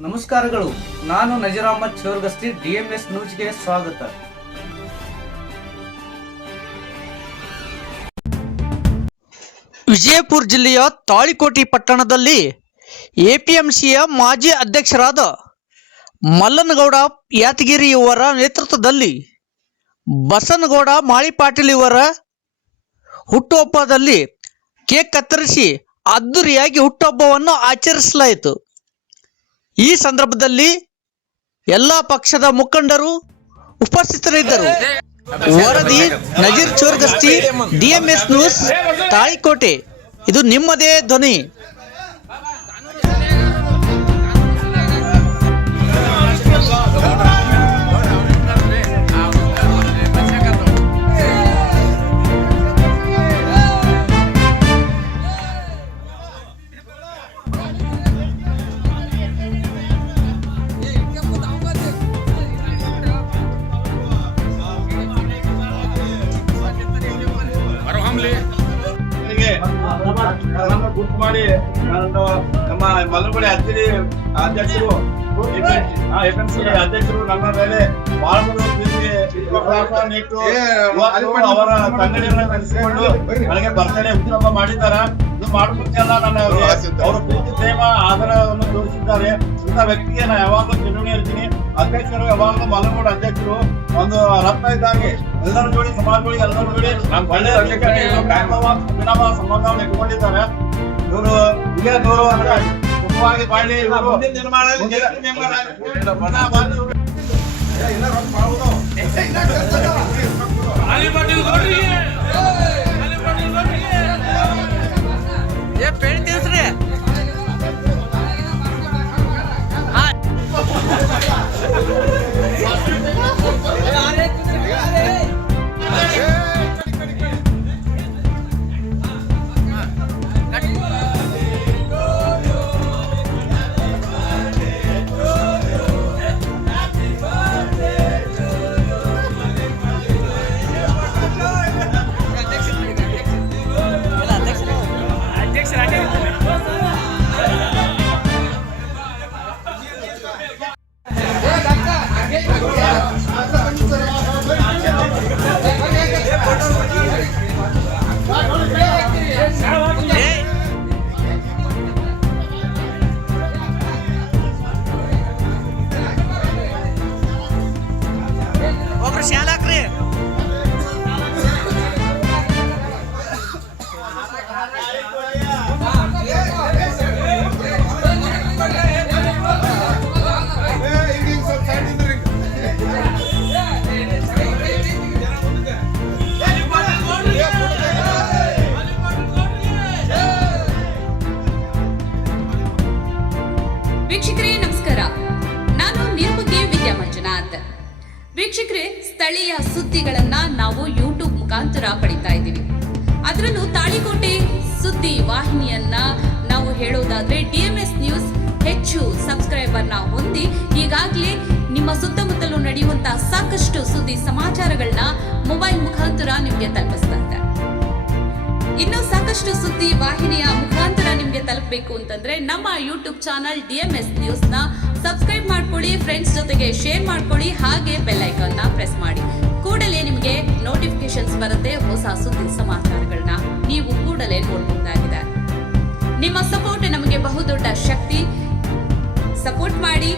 ನಮಸ್ಕಾರಗಳು. ನಾನು ನಜೀರ್ ಅಹಮದ್ ಚೋರ್ಗಸ್ತಿ, DMS ನ್ಯೂಸ್ಗೆ ಸ್ವಾಗತ. ವಿಜಯಪುರ ಜಿಲ್ಲೆಯ ತಾಳಿಕೋಟೆ ಪಟ್ಟಣದಲ್ಲಿ APMCಯ ಮಾಜಿ ಅಧ್ಯಕ್ಷರಾದ ಮಲ್ಲನಗೌಡ ಯಾತಗಿರಿ ಇವರ ನೇತೃತ್ವದಲ್ಲಿ ಬಸನಗೌಡ ಮಾಳಿಪಾಟೀಲ್ ಇವರ ಹುಟ್ಟುಹಬ್ಬದಲ್ಲಿ ಕೇಕ್ ಕತ್ತರಿಸಿ ಅದ್ದೂರಿಯಾಗಿ ಹುಟ್ಟುಹಬ್ಬವನ್ನು ಆಚರಿಸಲಾಯಿತು. ಈ ಸಂದರ್ಭದಲ್ಲಿ ಎಲ್ಲ ಪಕ್ಷದ ಮುಖಂಡರು ಉಪಸ್ಥಿತರಿದ್ದರು. ವರದಿ ನಜೀರ್ ಚೋರ್ಗಸ್ತಿ, DMS ನ್ಯೂಸ್, ತಾಳಿಕೋಟೆ. ಇದು ನಿಮ್ಮದೇ ಧ್ವನಿ. ಗುರ್ತು ಮಾಡಿ ನಮ್ಮ ಮಲ್ಲನಗೌಡ ಯಾದಗಿರಿ ಅಧ್ಯಕ್ಷರು ಅಧ್ಯಕ್ಷರು ನನ್ನ ಮೇಲೆ ಬಹಳ ಅವರ ತಂಗಡಿಯನ್ನ ನಡೆಸಿಕೊಂಡು ನನಗೆ ಬರ್ತಡೇ ಹುಟ್ಟುಹಬ್ಬ ಮಾಡಿದ್ದಾರೆ. ಇದು ಮಾಡುವುದಕ್ಕೆಲ್ಲ ನನ್ನ ಅವರ ಪ್ರೀತಿ ಪ್ರೇಮ ಆಧಾರವನ್ನು ತೋರಿಸಿದ್ದಾರೆ. ಇಂಥ ವ್ಯಕ್ತಿಗೆ ನಾನು ಯಾವಾಗಲೂ ಚಿನ್ನಣಿ ಇರ್ತೀನಿ. ಅಧ್ಯಕ್ಷರು ಯಾವಾಗಲೂ ಮಲ್ಲನಗೌಡ ಅಧ್ಯಕ್ಷರು ಒಂದು ರತ್ನ ಇದ್ದಾಗೆ ಎಲ್ಲರ ಜೋಡಿ ಸಮಾಜಗಳಿಗೆ ಎಲ್ಲರ ಜೋಡಿ ಒಳ್ಳೆಯ ಸಂಬಂಧವನ್ನು ಇಟ್ಕೊಂಡಿದ್ದಾರೆ. ಇವರು ಹಿರಿಯ ಗೌರವ ಸುಖವಾಗಿ ಬಾಳಿ ವೀಕ್ಷಕರೇ ನಮಸ್ಕಾರ. ನಾನು ನಿರ್ಮುಖಿ ವಿದ್ಯಾ ಮಂಜುನಾಥ್. ವೀಕ್ಷಕರೇ, ಸ್ಥಳೀಯ ಸುದ್ದಿಗಳನ್ನ ನಾವು ಯೂಟ್ಯೂಬ್ ಮುಖಾಂತರ ಪಡಿತಾ ಇದ್ದೀವಿ. ಅದರಲ್ಲೂ ತಾಳಿಕೋಟೆ ಸುದ್ದಿ ವಾಹಿನಿಯನ್ನ ನಾವು ಹೇಳೋದಾದ್ರೆ DMS ನ್ಯೂಸ್ ಹೆಚ್ಚು ಸಬ್ಸ್ಕ್ರೈಬರ್ನ ಹೊಂದಿ ಈಗಾಗಲೇ ನಿಮ್ಮ ಸುತ್ತಮುತ್ತಲೂ ನಡೆಯುವಂತಹ ಸಾಕಷ್ಟು ಸುದ್ದಿ ಸಮಾಚಾರಗಳನ್ನ ಮೊಬೈಲ್ ಮುಖಾಂತರ ನಿಮಗೆ ತಲುಪಿಸ್ತಾ ಇದೆ. ಇನ್ನು ಸಾಕಷ್ಟು ಸುದ್ದಿ ವಾಹಿನಿಯ ಮುಖಾಂತರ ನಿಮ್ಗೆ ತಲುಪಬೇಕು ಅಂತಂದ್ರೆ ನಮ್ಮ ಯೂಟ್ಯೂಬ್ ಚಾನಲ್ DMS ನ್ಯೂಸ್ ನ ಸಬ್ಸ್ಕ್ರೈಬ್ ಮಾಡ್ಕೊಳ್ಳಿ, ಫ್ರೆಂಡ್ಸ್ ಜೊತೆಗೆ ಶೇರ್ ಮಾಡ್ಕೊಳ್ಳಿ, ಹಾಗೆ ಬೆಲ್ ಐಕಾನ್ ನ ಪ್ರೆಸ್ ಮಾಡಿ. ಕೂಡಲೇ ನಿಮಗೆ ನೋಟಿಫಿಕೇಶನ್ಸ್ ಬರುತ್ತೆ. ಹೊಸ ಸುದ್ದಿ ಸಮಾಚಾರಗಳನ್ನ ನೀವು ಕೂಡಲೇ ನೋಡಬಹುದಾಗಿದೆ. ನಿಮ್ಮ ಸಪೋರ್ಟ್ ನಮಗೆ ಬಹುದೊಡ್ಡ ಶಕ್ತಿ. ಸಪೋರ್ಟ್ ಮಾಡಿ.